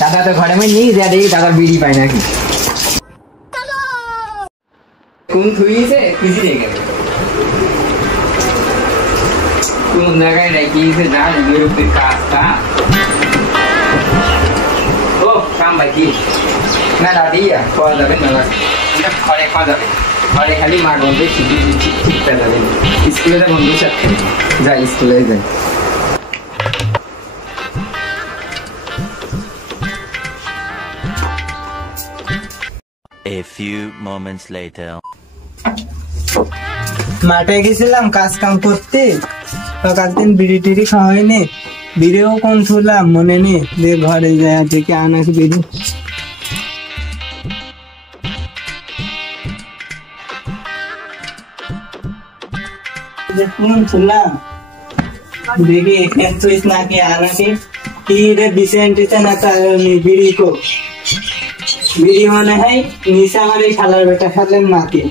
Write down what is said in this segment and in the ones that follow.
দাদা তো ঘরে নেই, যা দেখি দাদার বিড়ি পায় নাকি। কোন থুইছে খুশি রেখে কোন জায়গায় রেখেছে যা বিরক্তির কাজটা। ও কাম ভাই কি মেলা দিয়া খাওয়া যাবে, মেলা ঘরে খাওয়া যাবে, ঘরে খালি মা বন্ধু ঠিকঠাক যাবে। স্কুলে তো বন্ধুর সাথে যাই, স্কুলে যাই। A few moments later. মাঠে গেছিলাম কাজ কাম করতে, সকাল দিন বিড়ি টিড়ি খাওয়া হয়নি, বিড়িও কোন শুনলাম মনে নেই, যে ঘরে যায় থেকে আনাস বিড়ি। কোন শুনলাম দেখি এখান তুইস নাকি আনাকে কি রে বিসেন্টিতে না বিড়ি কো বিড়ি মনে হয় নিচে আমার এই খালার বেটা খালেন মাকে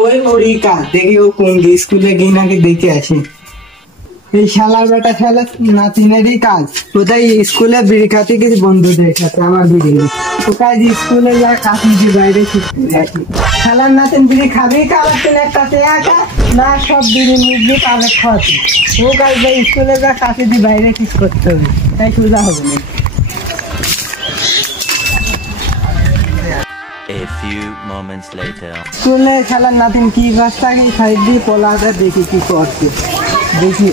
ওই ওরই কাজ দেখি ও কোন স্কুলে গিয়ে নাকি দেখে আসে। এই শালার বেটা শালা নাতিনেরই কাজ, কোথায় স্কুলে বিড়ি খাতে গেছি বন্ধুদের সাথে, আমার বিড়ি নেই ও কাজ স্কুলে যা কাছে বাইরে শিখতে আসি। শালার নাতিন বিড়ি খাবি কালাতেন একটা একা না, সব বিড়ি নিয়ে তাহলে খাওয়াতে ও কাজ স্কুলে যা কাছে দিয়ে বাইরে ঠিক করতে হবে, তাই সোজা হবে না। A few moments later. স্কুলে খেলার নাতিন কি গাছটাকে সাইড দিয়ে পলাটা দেখি কি করছে, দেখি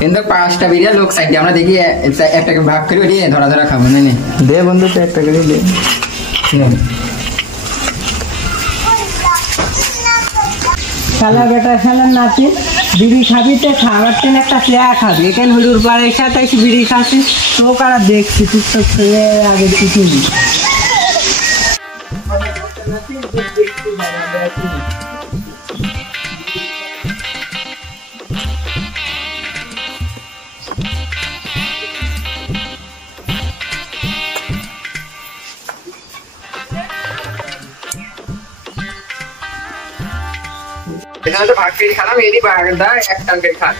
কিন্তু 5টা বিড়িয়া লোক সাইড আমরা দেখি একটাকে ভাগ করে দিয়ে ধরা ধরা খাবো না। দে বন্ধু তো একটা করে দে। শালা বেটা শালার নাতিন বিড়ি খাবি তো খাবার তেন একটা চেয়া খাবি, এখানে হুড়ুর বাড়ির সাথে এসে বিড়ি খাচ্ছিস তো কারা দেখছি তুই তো খেয়ে আগে কিছু এখানে তো ভাগ করে খালাম, এরই বাগদা এক টাঙ্কের খান।